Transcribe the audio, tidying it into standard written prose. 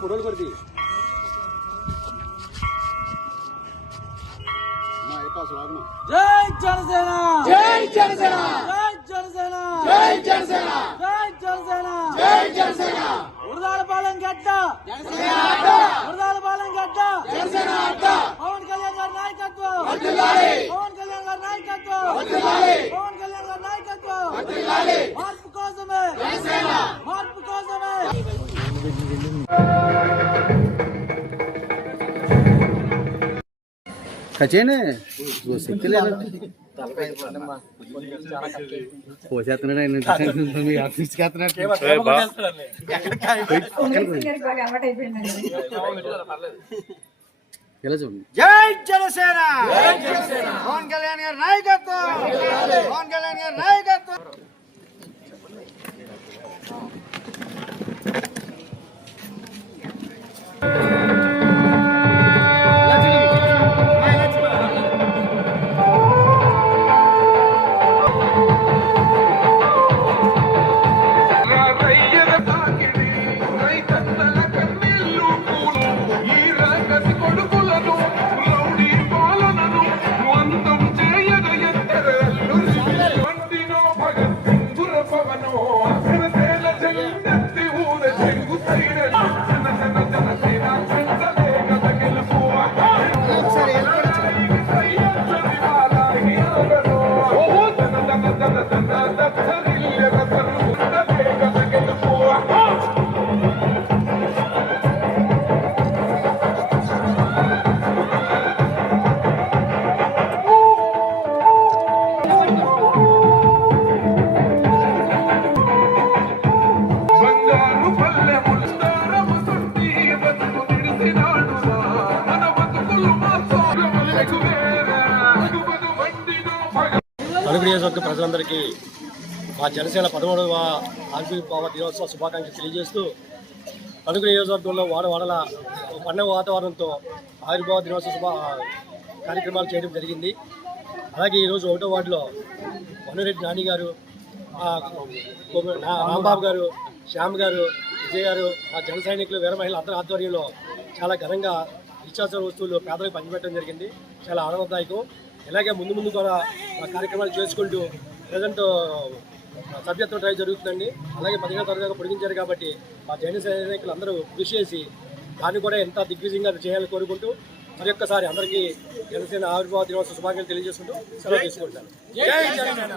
ఫోటోలు కొద్ది జై జనసేన జై జనసేన జై జనసేన జై జనసేన జై జనసేన జై జనసేన ఉరదాలపాలెం గడ్డ జనసేన అడ్డ ఉరదాలపాలెం గడ్డ జనసేన అడ్డ పవన్ కళ్యాణ్ గారి నాయకత్వం వర్ధిల్లాలి పవన్ కళ్యాణ్ గారి నాయకత్వం వర్ధిల్లాలి పవన్ కళ్యాణ్ గారి నాయకత్వం వర్ధిల్లాలి మార్పు కోసమే జనసేన మార్పు కోసమే కచేనే శక్తి లేదు పోసేస్తున్నాడు ఇలా చూడండి. జై జనసేన పవన్ కళ్యాణ్ గారి నాయకత్వం పవన్ కళ్యాణ్ గారి నాయకత్వం తణుకు నియోజకవర్గ ప్రజలందరికీ మా జనసేన 13వ ఆవిర్భావ దినోత్సవ శుభాకాంక్షలు తెలియజేస్తూ తణుకు నియోజకవర్గంలో వాడవాడల పండుగ వాతావరణంతో ఆవిర్భావ దినోత్సవ కార్యక్రమాలు చేయడం జరిగింది. అలాగే ఈరోజు 1వ వార్డులో వనరెడ్డి నాని గారు, రాంబాబు గారు, శ్యామ్ గారు, విజయ్ గారు, మా జన సైనికులు, వీర మహిళల అందరి ఆధ్వర్యంలో చాలా ఘనంగా నిత్యావసర వస్తువులు పేదలకు పంచిపెట్టడం జరిగింది. చాలా ఆనందదాయకం. ఇలాగే ముందు ముందు కూడా మా కార్యక్రమాలు చేసుకుంటూ ప్రజెంట్ సభ్యత్వం డ్రైవ్ జరుగుతుందండి. అలాగే 15వ తరగతి పొడిగించారు కాబట్టి మా జన సైనికులు అందరూ కృషి చేసి దాన్ని కూడా ఎంత దిగ్విజయంగా చేయాలని కోరుకుంటూ మరొక్కసారి అందరికీ జనసేన ఆవిర్భావ దినోత్సవ శుభాకాంక్షలు తెలియజేసుకుంటూ సెలవు తీసుకుంటాను. జై జనసేన.